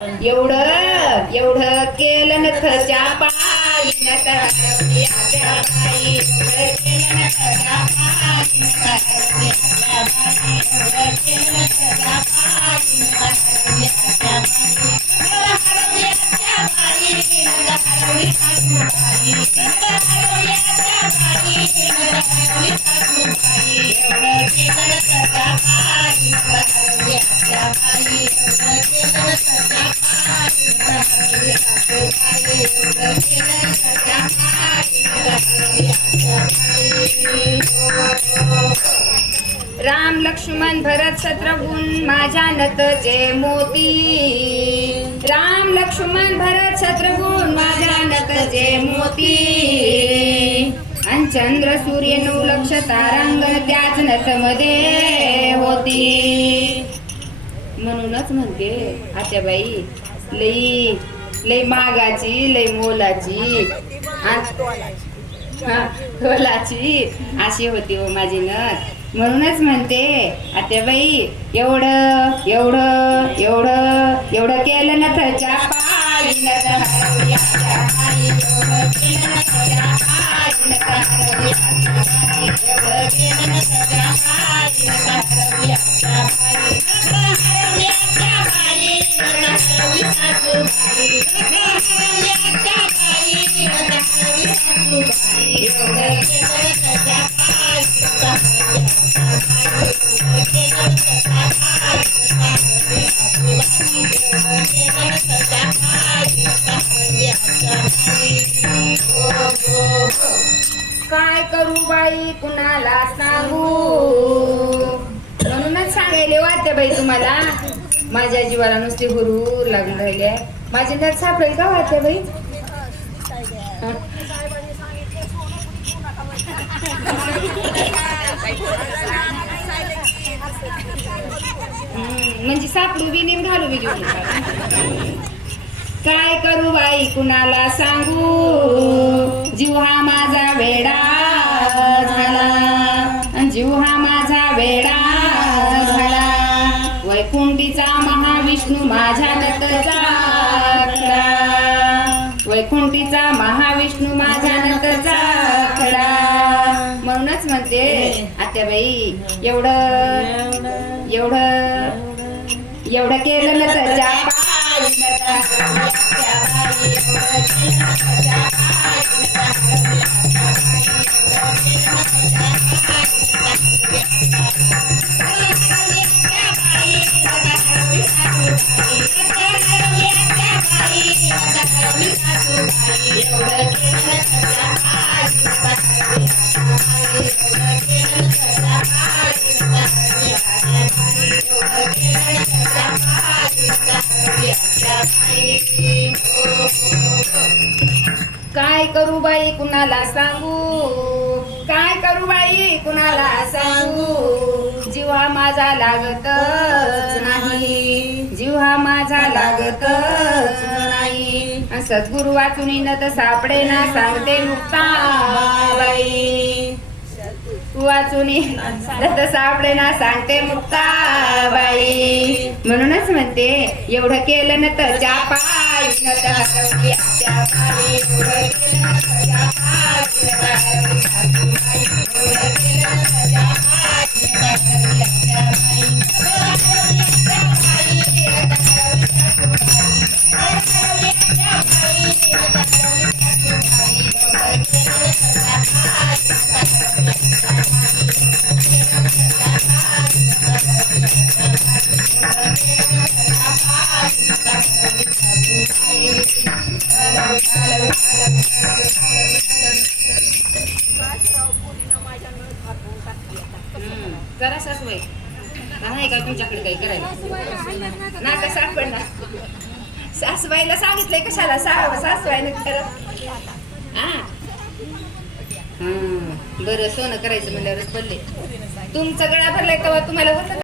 एवढं एवढं केलं नथच्या पायी नथच्या पायी एवढं केलं नथच्या पायी नथच्या पायी एवढं केलं नथच्या पायी नथच्या पायी हरवली सासूबाई हरवल्याच्या पायी सासूबाई एवढं केलं नथच्या पायी हरवल्याच्या पायी एवढं केलं नथच्या राम लक्ष्मण भरत शत्रुघ्न माझ्या नथचे मोती राम लक्ष्मण भरत शत्रुघ्न माझ्या नथचे मोती आणि चंद्र सूर्य नऊ लक्ष तारांगण त्याच नथमध्ये होती. म्हणूनच म्हणते आत्याबाई लई लई मागाची लई मोलाची तोलाची अशी होती हो माझी नथ. म्हणूनच म्हणते आत्याबाई एवढं एवढं एवढं एवढं केलं नथच्या पायी नथ हरवल्याच्या पायी एवढं केलं नथच्या पायी नथ हरवल्याच्या पायी एवढं केलं नथच्या पायी नथ हरवल्याच्या पायी हरवल्याच्या पायी नथ हरवली सासूबाई हरवल्याच्या पायी नथ हरवली सासूबाई एवढं केलं नथच्या पायी नथ हरवल्याच्या पायी एवढं केलं नथच्या पायी नथ हरवली सासूबाई एवढं केलं नथच्या पायी नथ हरवल्याच्या पायी. काय करू बाई कुणाला सांगू म्हणूनच सांगायले वाटते बाई तुम्हाला माझ्या जीवाला नुसते हुरूर लागून राहिले. माझी नथ सापडेल का वाटते बाई? म्हणजे सापडू बी नेम घालू बी घेऊन काय करू बाई कुणाला सांगू जीव हा माझा वेडा झाला जीव हा माझा वेडा झाला वैकुंठीचा महाविष्णू माझ्या नथचा खडा वैकुंठीचा महाविष्णू माझ्या नथचा खडा. म्हणूनच म्हणते आत्याबाई एवढं एवढं एवढं केलं नथच्या पायी नथ हरवल्याच्या पायी एवढं केलं नथच्या पायी नथ हरवल्याच्या पायी एवढं केलं नथच्या पायी हरवल्याच्या पायी नथ हरवली सासूबाई हरवल्याच्या पायी नथ हरवली सासूबाई एवढं केलं नथच्या पायी नथ हरवल्याच्या पायी एवढं केलं नथच्या पायी नथ हरवल्याच्या पायी एवढं केलं नथच्या पायी नथ हरवल्याच्या पायी. काय करू बाई कुणाला सांगू काय करू बाई कुणाला सांगू जीव हा माझा लागतच नाही जीव हा माझा लागतच नाही सद्गुरु वाचून नथ सापडे ना सांगते मुक्ताबाई वाचून नथ सापडे ना सांगते मुक्ताबाई. म्हणूनच म्हणते एवढं केलं नथच्या पायी नथ हरवल्याच्या पायी एवढं केलं नथच्या पायी नथ हरवली सासूबाई एवढं केलं नथच्या पायी नथ हरवल्याच्या पायी हरवल्याच्या पायी नथ हरवली सासूबाई हरवल्याच्या पायी नथ हरवली सासूबाई एवढं केलं नथच्या पायी नथ हरवल्याच्या जरा सासूबाई नाही का तुमच्याकडे काही करायला ना का सापडणार सासूबाईला सांगितलंय कशाला सासूबाईने खरं हा बरं सोनं करायचं म्हणल्यावरच पडले तुमचा गळा भरलाय तेव्हा तुम्हाला होतं